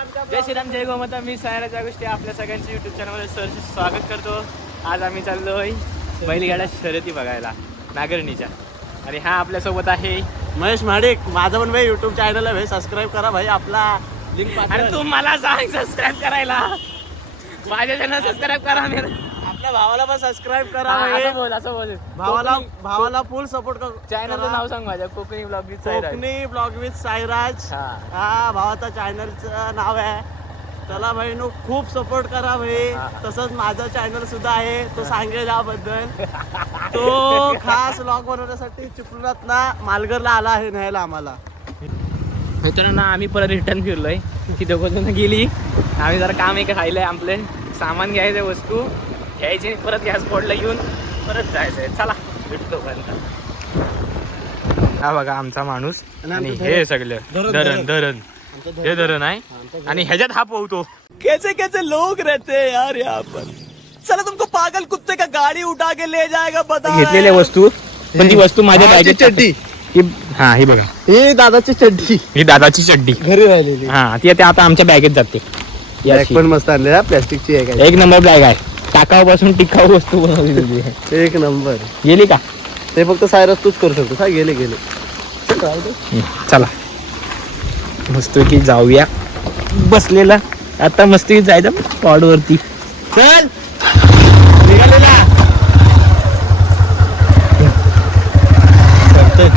जय श्रीराम जय गोमाता. मी सायराच्या गोष्टी आपल्या सगळ्यांच्या युट्यूब चॅनलमध्ये सरचे स्वागत करतो. आज आम्ही चाललोय बैलगाड्या शर्यती बघायला नागरणीच्या. आणि हा आपल्यासोबत आहे. महेश महाडिक माझा पण भाई युट्यूब चॅनल आहे भाई. सबस्क्राईब करा भाई आपला लिंक अरे तू मला सांग सबस्क्राईब करायला. माझ्या चॅनल सबस्क्राईब करा मी आपल्या भावाला पण सबस्क्राईब करा असं बोल असं बोल. भावाला भावाला फुल सपोर्ट कर चॅनलचं नाव सांग माझ्या Konkani blog with. Konkani blog with Sairaj. हा. भावाचा चॅनलचं नाव आहे. त्याला भाई नो खूप सपोर्ट करा भाई. तसंच माझा चॅनल सुद्धा आहे. तो सांगेल याबद्दल. तो खास ब्लॉग बनवण्यासाठी चिपळूणात ना मालगरला आला आहे न्यायला आम्हाला. मित्रांनो आम्ही परत रिटर्न फिरलोय. ती दोघं गेली. आम्ही जरा काम एक राहिलंय आपले. सामान घ्यायचे वस्तू. घ्यायचे परत गॅस स्पॉटला येऊन परत जायचंय. चला भेटतो पर्यंत. हा बघा आमचा माणूस आणि हे सगळं. धरण, धरण हे धरण आहे. आणि ह्याच्यात हा पोहतो. कैसे कैसे लोग रहते हैं यार यहाँ पर? चला तुमको पागल कुत्ते का गाड़ी उठा के ले जाएगा बता घेतलेल्या वस्तू पण ती वस्तू माझ्या बॅगेत चड्डी. ही हा ही बघा. ही दादाची चड्डी. ही दादाची चड्डी. घरी राहिलेली. हा ती आता आता आमच्या बॅगेत जाते. ही. पण मस्त आणले हा प्लॅस्टिकची एक नंबर बॅग आहे. टाकावापासून टिकाऊ वस्तू बनवली तुझी. एक नंबर. गेली का? ते फक्त सायरस तूच करू शकतो. हा गेले गेले. चल. मस्त की जाऊया. बसलेला. आता मस्त की जायचं स्पॉट वरती चल. निघालेला.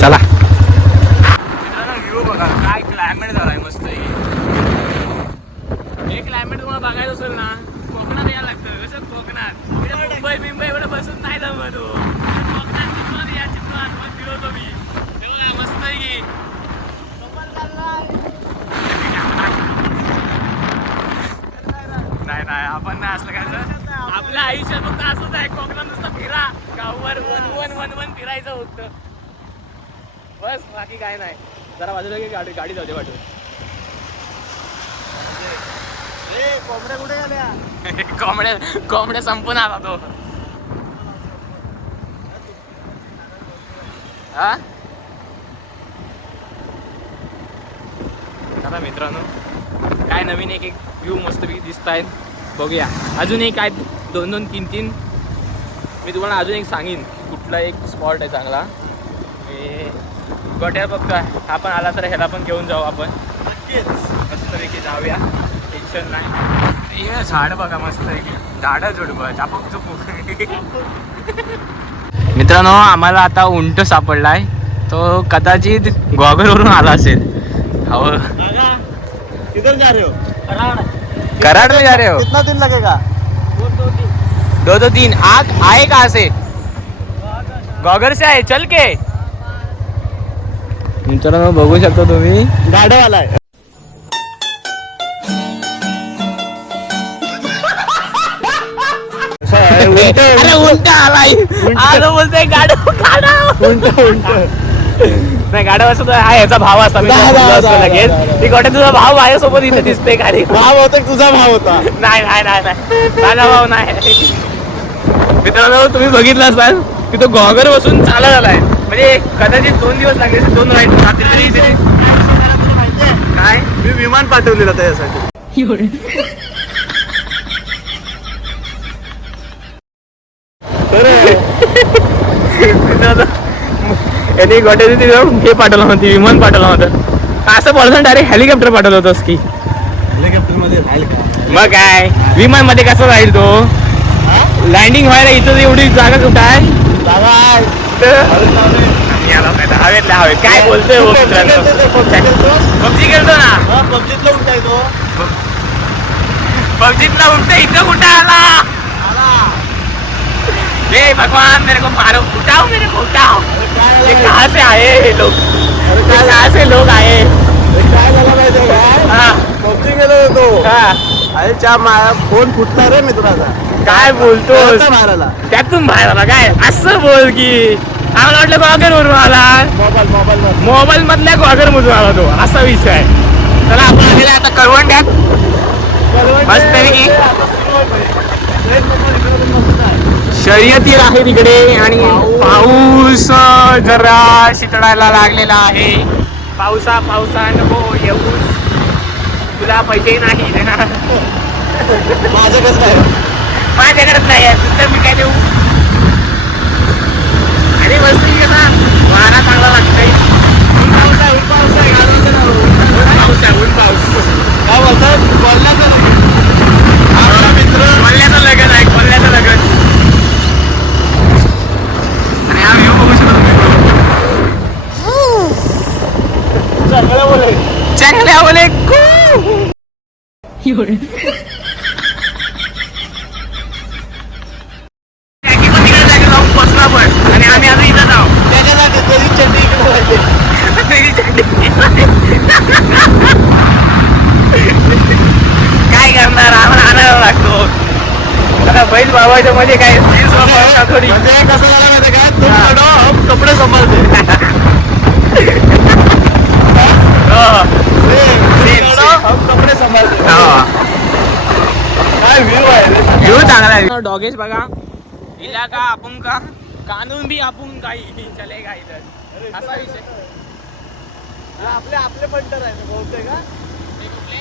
चला व्ह्यू बघा काय क्लायमेट झालाय मस्त हे क्लायमेट तुम्हाला बघायचं असेल ना कोकणात यायला लागतं कसं कोकणात इकडे मुंबई मुंबई एवढं बसून नाही जमत हो. कोकणात चिपळूण या चिपळूण मग फिरवतो मी हे बघा मस्त आहे की नाही आपण नाही असलं काय आपल्या आयुष्यात फक्त असंच आहे कोकणात नुसतं फिरा. गाववर वन वन वन वन फिरायचं फक्त. बस बाकी काय नाही. जरा बाजूला घे गाडी गाडी जाऊ दे वाटून ए, कोंबड्या कुठे गेल्या? कोंबड्या कोंबड्या संपून आला तो. हा? मित्रांनो काय नवीन एक एक व्ह्यू मस्तपैकी दिसत आहेत बघूया. अजून एक आहेत दोन दोन तीन तीन. मी तुम्हाला अजून एक सांगेन की कुठला एक स्पॉट आहे चांगला. मी गोट्या बघतोय हा पण आला तर ह्याला पण घेऊन जाऊ आपण. मस्तपैकी जाऊया. टेन्शन नाही. हे झाड बघा मस्त झाड जोडब चापक चुपक. मित्रांनो आम्हाला आता उंट सापडलाय. तो कदाचित गॉगलवरून आला असेल. हो किधर जा रहे हो? कराड में जा रहे हो? कितना दिन लगेगा? दो दो तीन आग आए कहाँ से? गॉगर से आहे चल के। मित्रांनो बघू शकता तुम्ही. गाडवाला आहे. अरे उंट आलाय. आलो बोलतोय गाडव गाडव उंट उंट नाही गाडव असं तर हा याचा भाव असता. मी तुला असतो दा, लगेच. दा, दा. ती गोट्या तुझा भाव माझ्यासोबत इथे दिसते गाडी भाव होता की तुझा भाव होता? नाही नाही नाही नाही. माझा भाव नाही. मित्रांनो तुम्ही बघितलं असाल की तो गॉगर बसून चालत आलाय. म्हणजे कदाचित दोन दिवस लागले असेल, दोन राईट रात्री तरी काय? मी विमान पाठवलेलं त्याच्यासाठी. मित्रांनो, यांनी गोट्याचे तिथं हे पाठवलं होतं विमान पाठवलं होतं. असं बोलताना डायरेक्ट हेलिकॉप्टर पाठवलं होतंस की हेलिकॉप्टरमध्ये राहील का? मग काय? विमानमध्ये कसं राहील तो? लँडिंग व्हायला इथं एवढी जागा कुठं आहे? हवेतल्या हवेत काय बोलतोय हो पबजी खेळतो ना? पबजीतला तो पबजीतला उठते इथं कुठं आला? हे भगवान मेरे को मारो. उठाओ मेरे को उठाओ. ये कहाँ से आए ये लोग ये कहाँ से लोग आए काय झालं माहितीये का? हा. पबजी गेलो होतो. हा. अरे च्या माया फोन फुटला रे मित्राचा. काय कळतं मारायला. त्यातून बाहेर आला काय? असं बोल की. आम्हाला वाटलं गॉगल वरून आला. मोबाईल मोबाईल वर मोबाईल मधल्या गॉगल मधून आला तो. असा विषय आहे. चला आपण आलेला आता करवंड्यात मस्तपैकी शर्यती आहे तिकडे आणि पाऊस. जरा शितळायला लागलेला आहे. पावसा पावसा नको येऊस. तुला पैसे नाही ना माझं कसं माझ्याकडेच नाही तर मी काय देऊ आणि वस्तू ही कसा वारा चांगला लागतोय ऊन पाऊस आहे ऊन पाऊस आहे घालवायचं ना ऊन पाऊस आहे ऊन पाऊस काय बोलतात बोलण्याचं नाही आपला मित्र कोल्ह्याचं लगन आहे कोल्ह्याचं लगन आणि हा व्ह्यू बघू शकतो तुम्ही चांगलं बोले चांगल्या बोले जॅकी पण तिकडे जागी जाऊन बसला पण आणि आम्ही आता इथं जाऊ त्याच्यासाठी त्याची चड्डी इकडे पाहिजे काय करणार? आम्हाला आणायला लागतो. आता बैल भावायच्या मध्ये काय? म्हणजे कसं झालं माहिती काय कपडे संभालते हो. तुम Same, लढो, same. हम कपडे संभालते हो. काय व्ह्यू आहे रे व्ह्यू चांगला आहे. डॉगेश बघा. इलाका आपण का? कानून भी आपण काही चलेगा इधर. असा विषय. आपले आपले पंटर आहे बहुतेक का ते कुठले?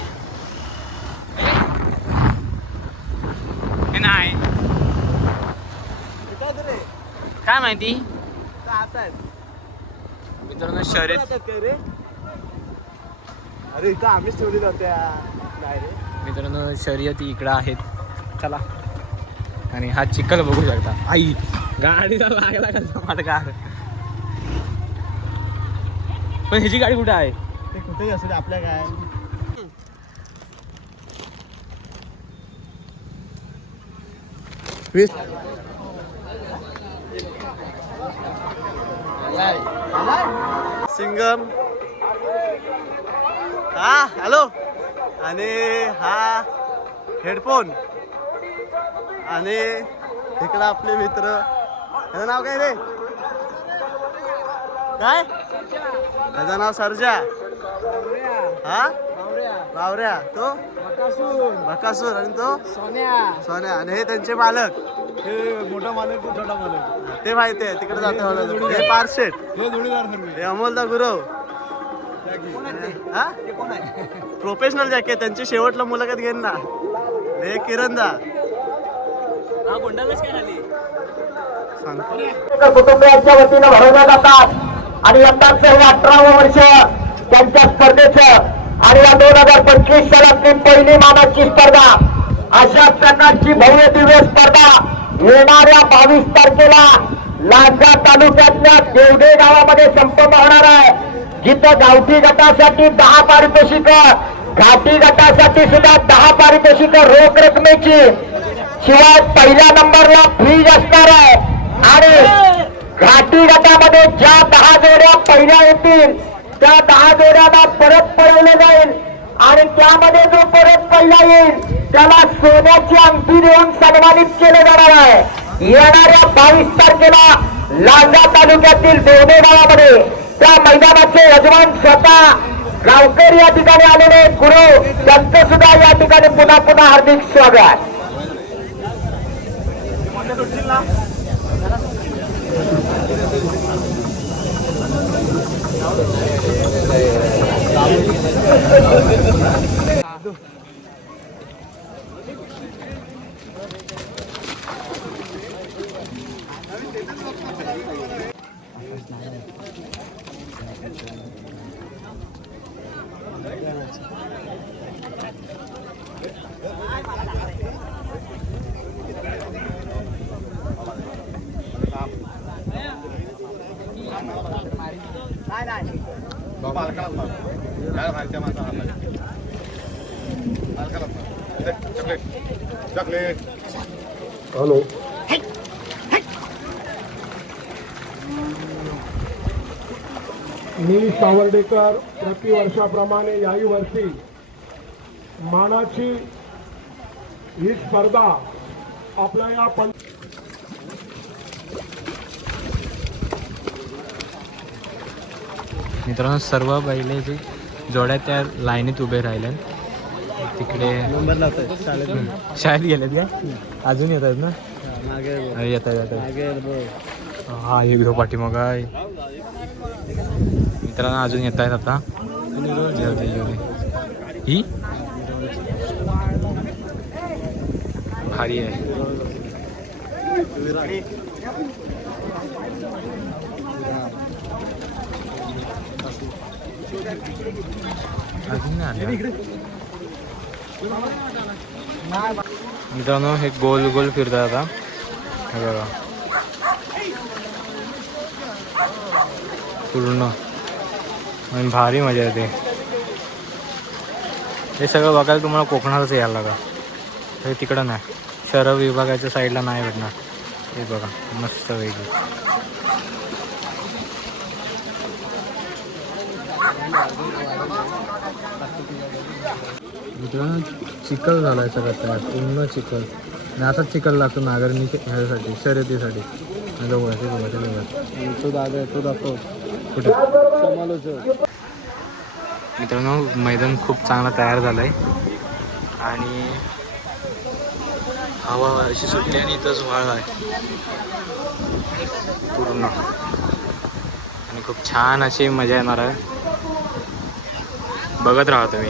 नाही. काय माहिती? का आता आहेत. मित्रांनो शर्यत अरे इथं आम्हीच ठेवली होत्या. नाही रे. मित्रांनो शर्यती इकडं आहेत. चला. आणि हा चिखल बघू शकता. आई गाडीचा लागला का चमत्कार? पण ह्याची गाडी कुठे आहे? ते कुठेही असू दे आपल्या काय? वीस सिंगम. हा हॅलो आणि हा हेडफोन आणि इकडं आपले मित्र. त्याचं नाव काय रे? काय? त्याचं नाव सर्जा. हा? बावऱ्या तो? बकासूर. आणि तो? सोन्या. आणि हे त्यांचे मालक? मोठा मालक तो छोटा मालक. ते माहिती आहे. तिकडे जातो हे पारशेट. हे जोडीदार हे अमोलदा गुरव. हा? प्रोफेशनल जॅके त्यांची शेवटला मुलाखत घेईन ना. हे किरणदा. कुटुंबियांच्या वतीनं भरवल्या जातात आणि यंदाचं हे अठरावं वर्ष त्यांच्या स्पर्धेचं. आणि या दोन हजार पंचवीस सालातली पहिली मानाची स्पर्धा. अशा प्रकारची भव्य दिव्य स्पर्धा येणाऱ्या बावीस तारखेला लांजा तालुक्यातल्या देवडे गावामध्ये संपन्न होणार आहे. जिथं गावठी गटासाठी दहा पारितोषिक घाटी गटासाठी सुद्धा दहा पारितोषिक रोख रकमेची शिवाय पहिल्या नंबरला फ्रीज असणार आहे. आणि घाटी गटामध्ये ज्या दहा जोड्या पहिल्या येतील त्या दहा जोड्यांना परत पळवलं जाईल. आणि त्यामध्ये जो परत पहिला येईल त्याला सोन्याची अंगठी देऊन सन्मानित केलं जाणार आहे. येणाऱ्या बावीस तारखेला लांजा तालुक्यातील देवदे गावामध्ये त्या मैदानाचे यजमान स्वतः गावकरी या ठिकाणी आलेले गुरु त्यांचं सुद्धा या ठिकाणी पुन्हा पुन्हा हार्दिक स्वागत. नांदेड जिल्हा मी सावर्डेकर प्रतिवर्षाप्रमाणे याही वर्षी मानाची ही स्पर्धा आपल्या या पंच मित्रांनो सर्व बैलाचे जोड्या त्या लाईनीत उभे राहिले तिकडे शाळेत. गेलेत का अजून येत आहेत ना येत येतात हा एक घेऊ पाठीमाग मित्रांनो अजून येत आहेत आता. ही? भारी आहे. मित्रांनो हे गोल गोल फिरतात आता. हे बघा. पूर्ण. आणि भारी मजा येते. हे सगळं बघायला तुम्हाला कोकणातच यायला लागा हे तिकडं नाही. शहर विभागाच्या साईडला नाही भेटणार. हे बघा मस्त वेगळी मित्रांनो चिखल झाला आहे सगळं तयार पूर्ण चिखल. आणि असाच चिखल लागतो नागरणी ह्यासाठी शर्यतीसाठी. बघा ते बघा ते बघा तो दादा तो दाखव. कुठे? मित्रांनो मैदान खूप चांगला तयार झालं आहे आणि हवा अशी सुटली आणि इथंच वाळ आहे. पूर्ण. आणि खूप छान अशी मजा येणार आहे. बघत राहा तुम्ही.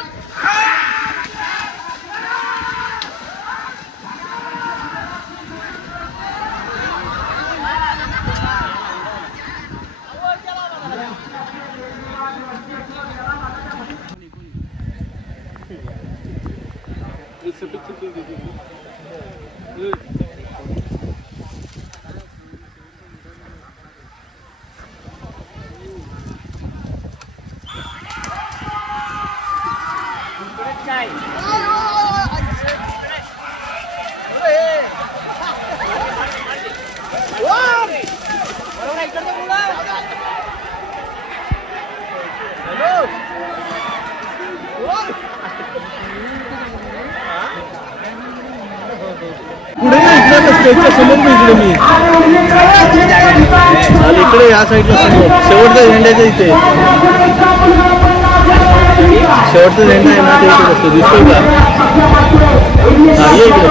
deux, deux, deux. पुढे स्टेजच्या समोर मी इकडे मी. आणि इकडे या साईडला समोर. शेवटचा झेंड्याच्या इथे. शेवटचा झेंडा आहे ना ते इकडे असतो. दिसतोय का? हा ये इकडे.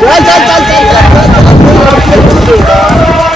चल चल चल चल चल चल.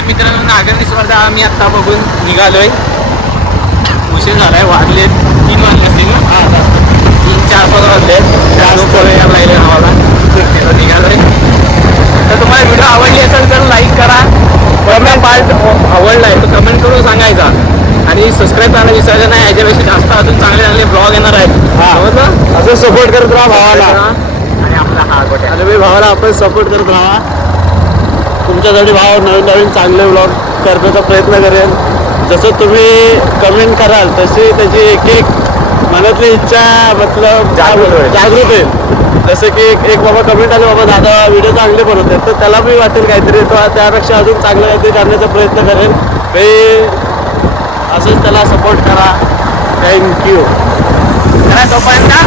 तर मित्रांनो नागरणी स्पर्धा आम्ही आता बघून निघालोय. उशीर झालाय वाजले तीन वाजले असतील ना? तीन चार पाच वाजले. जास्त यायला लागले आम्हाला. तिथं निघालोय. तर तुम्हाला व्हिडिओ आवडली असेल तर लाईक करा. पहिला पार्ट आवडलाय तर कमेंट करून सांगायचा. आणि सबस्क्राईब करायला विसरायचं नाही. याच्यापेक्षा जास्त अजून चांगले चांगले ब्लॉग येणार आहेत? असं सपोर्ट करत राहा भावाला. आणि आपला हा मी भावाला आपण सपोर्ट करत राहा. तुमच्यासाठी भाव नवीन नवीन चांगले ब्लॉग करण्याचा प्रयत्न करेल जसं तुम्ही कमेंट कराल तशी त्याची एक एक मनातली इच्छा मतलब जागृत होईल. जागृत होईल. जसं की एक एक बाबा कमेंट आले बाबा दादा व्हिडिओ चांगले बनवते तर त्याला बी वाटेल काहीतरी. तो त्यापेक्षा अजून चांगलं काहीतरी करण्याचा प्रयत्न करेल ते असंच त्याला सपोर्ट करा. थँक्यू चला तोपर्यंत.